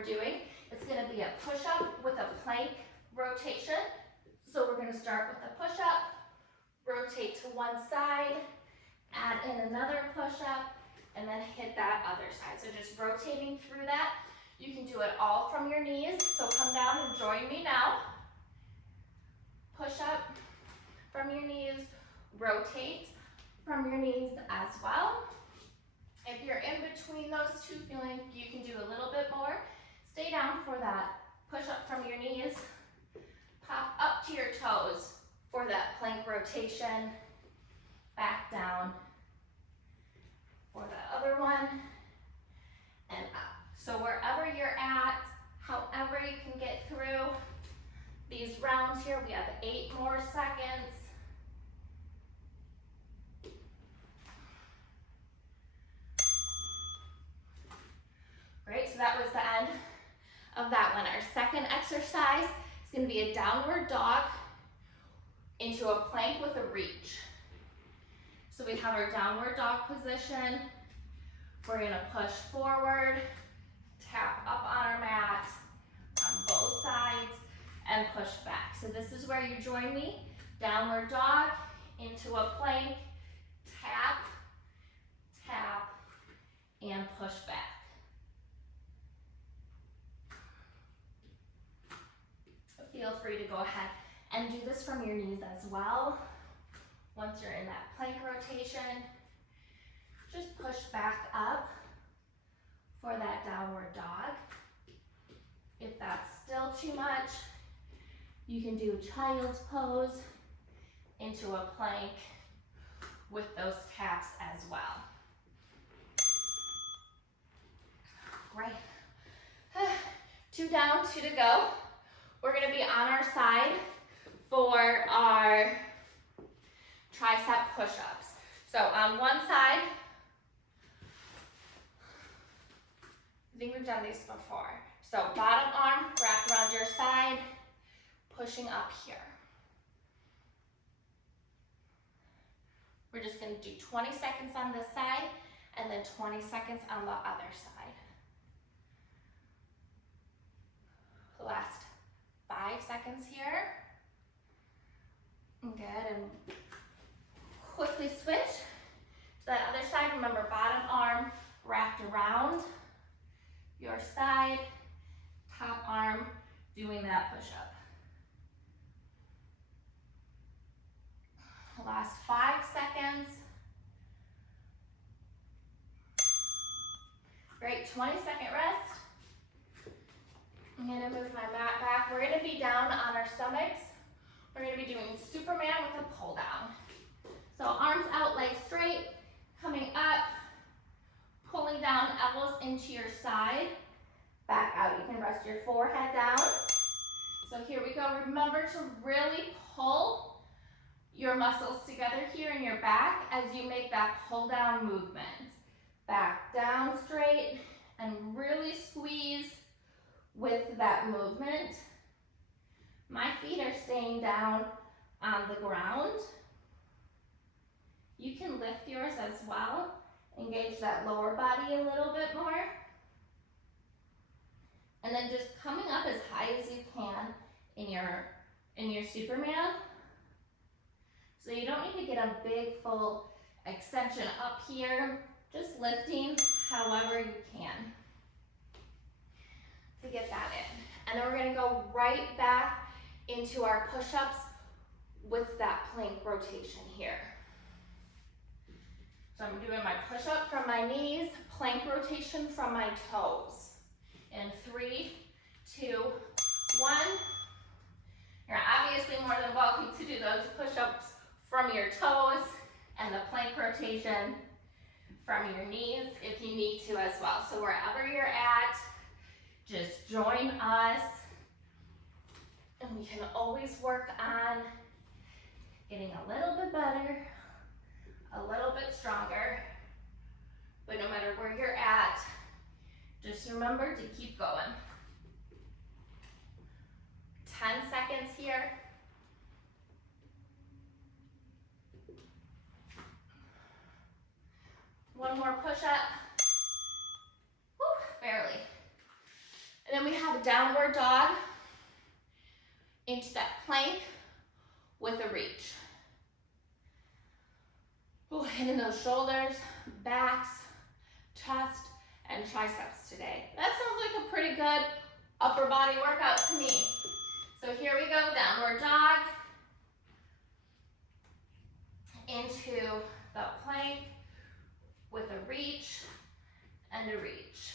we're doing. It's going to be a push-up with a plank rotation. So we're going to start with a push-up, rotate to one side, add in another push-up, and then hit that other side. So just rotating through that. You can do it all from your knees. So come down and join me now. Push up from your knees, rotate from your knees as well. If you're in between those two feeling, you can do a little bit more. Stay down for that push up from your knees. Pop up to your toes for that plank rotation. Back down for the other one, and up. So wherever you're at, however you can get through these rounds here, we have 8 more seconds. Great, so that was the end of that one. Our second exercise is going to be a downward dog into a plank with a reach. So we have our downward dog position. We're going to push forward, tap up on our mat on both sides, and push back. So this is where you join me. Downward dog into a plank, tap, tap, and push back. Feel free to go ahead and do this from your knees as well. Once you're in that plank rotation, just push back up for that downward dog. If that's still too much, you can do child's pose into a plank with those taps as well. Great. 2 down, 2 to go. We're going to be on our side for our tricep push-ups. So on one side, I think we've done these before. So bottom arm wrapped around your side, pushing up here. We're just going to do 20 seconds on this side and then 20 seconds on the other side. The last 5 seconds here. Good, and quickly switch to that other side. Remember, bottom arm wrapped around your side, top arm doing that push-up. Last 5 seconds. Great, 20-second rest. I'm going to move my mat back. We're going to be down on our stomachs. We're going to be doing Superman with a pull down. So arms out, legs straight, coming up, pulling down, elbows into your side, back out. You can rest your forehead down. So here we go. Remember to really pull your muscles together here in your back as you make that pull down movement. Back down straight and really squeeze with that movement. My feet are staying down on the ground. You can lift yours as well. Engage that lower body a little bit more. And then just coming up as high as you can in your Superman. So you don't need to get a big full extension up here. Just lifting however you can to get that in. And then we're going to go right back into our push-ups with that plank rotation here. So I'm doing my push-up from my knees, plank rotation from my toes. In 3, 2, 1. You're obviously more than welcome to do those push-ups from your toes and the plank rotation from your knees if you need to as well. So wherever you're at, just join us, and we can always work on getting a little bit better, a little bit stronger, but no matter where you're at, just remember to keep going. 10 seconds here. One more push-up. Whew, barely. And then we have a downward dog into that plank with a reach. Ooh, hitting those shoulders, backs, chest, and triceps today. That sounds like a pretty good upper body workout to me. So here we go, downward dog into the plank with a reach and a reach.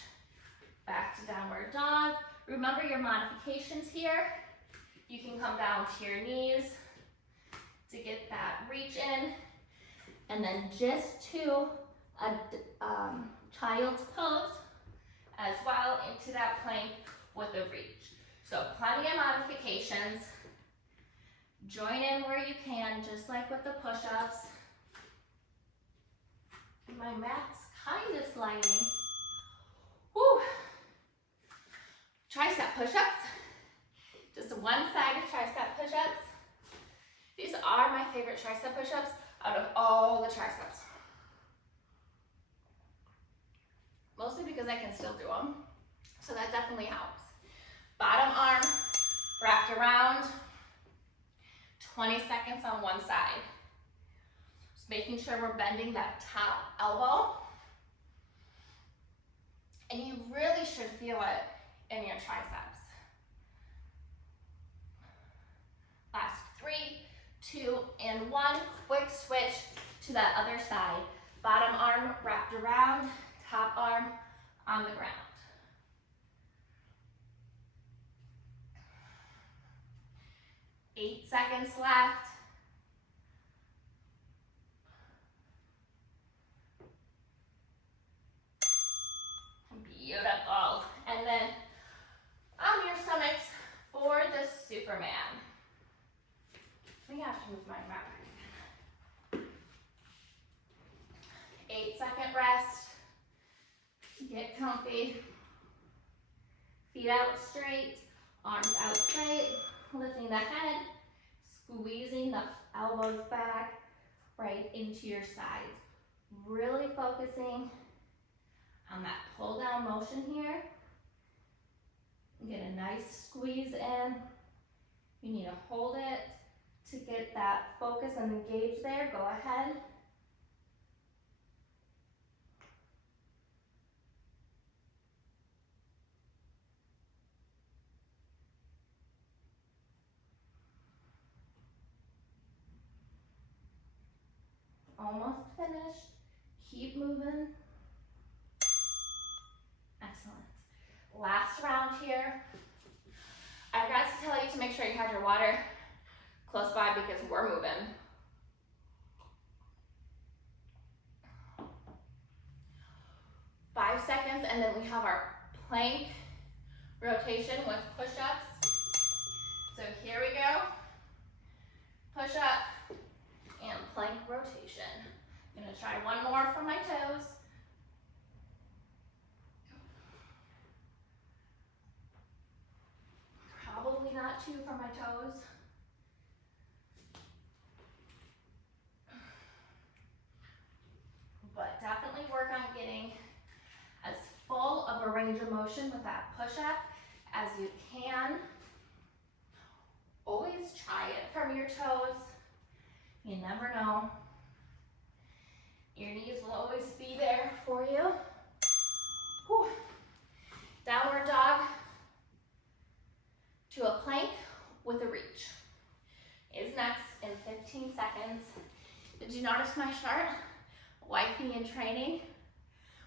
Back to downward dog. Remember your modifications here. You can come down to your knees to get that reach in, and then just to a child's pose as well into that plank with a reach. So plenty of modifications. Join in where you can, just like with the push-ups. My mat's kind of sliding. Woo! Tricep push-ups. Just one-sided tricep push-ups. These are my favorite tricep push-ups out of all the triceps. Mostly because I can still do them. So that definitely helps. Bottom arm wrapped around. 20 seconds on one side. Just making sure we're bending that top elbow. And you really should feel it in your triceps. Last 3, 2, and 1. Quick switch to that other side. Bottom arm wrapped around, top arm on the ground. Eight seconds left. Beautiful. And then on your stomachs for the Superman. We have to move my mat. 8-second rest. Get comfy. Feet out straight, arms out straight, lifting the head, squeezing the elbows back right into your sides. Really focusing on that pull down motion here. Get a nice squeeze in. You need to hold it to get that focus and engage there. Go ahead. Almost finished. Keep moving. Excellent. Last round here. I forgot to tell you to make sure you have your water close by because we're moving. Five seconds, and then we have our plank rotation with push-ups. So here we go. Push up and plank rotation. I'm gonna try one more for my toes. Probably not 2 for my toes. But definitely work on getting as full of a range of motion with that push-up as you can. Always try it from your toes. You never know. Your knees will always be there for you. Whew. Downward dog to a plank with a reach is next in 15 seconds. Did you notice my chart? Wifey in training,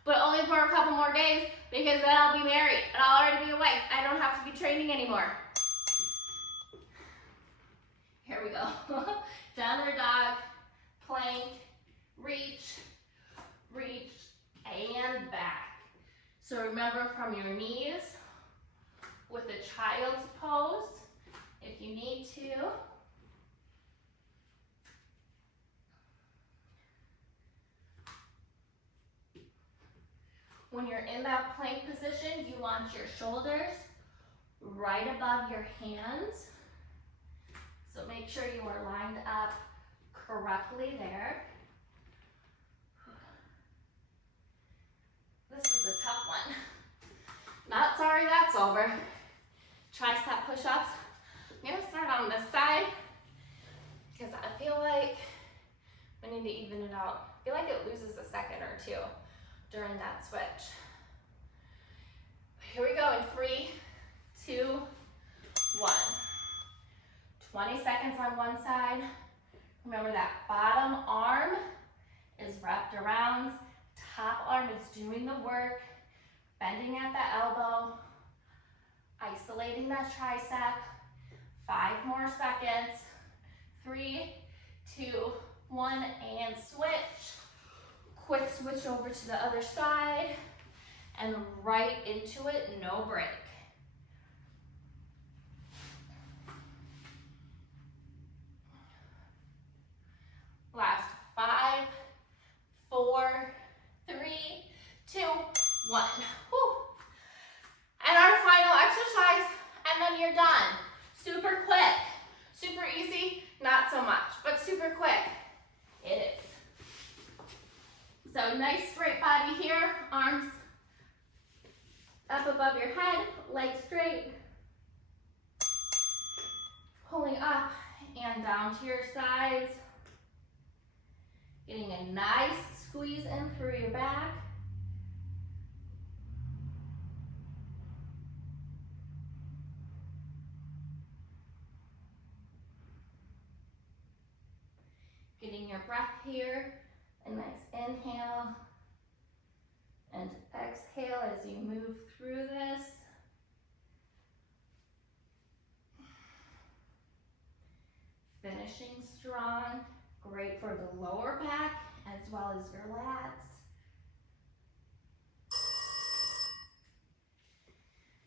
but only for a couple more days because then I'll be married and I'll already be a wife. I don't have to be training anymore. Here we go. Downward dog, plank, reach, reach, and back. So remember, from your knees with a child's pose, if you need to. When you're in that plank position, you want your shoulders right above your hands. So make sure you are lined up correctly there. This is a tough one. Not sorry that's over. Tricep push-ups. I'm gonna start on this side because I feel like I need to even it out. I feel like it loses a second or two during that switch. Here we go in 3, 2, 1. 20 seconds on one side. Remember that bottom arm is wrapped around, top arm is doing the work, bending at the elbow, isolating that tricep. 5 more seconds. 3, 2, 1, and switch. Quick switch over to the other side and right into it, no break. Last 5, 4, 3, 2, 1. Whew. And our final exercise, and then you're done. Super quick, super easy, not so much, but super quick. It is. So nice straight body here, arms up above your head, legs straight. Pulling up and down to your sides. Getting a nice squeeze in through your back. Getting your breath here, a nice inhale and exhale as you move through this. Finishing strong, great for the lower back as well as your lats.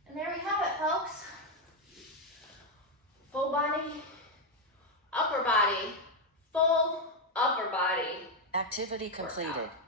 And there we have it, folks. Full body, upper body, full upper body. Activity completed. Workout.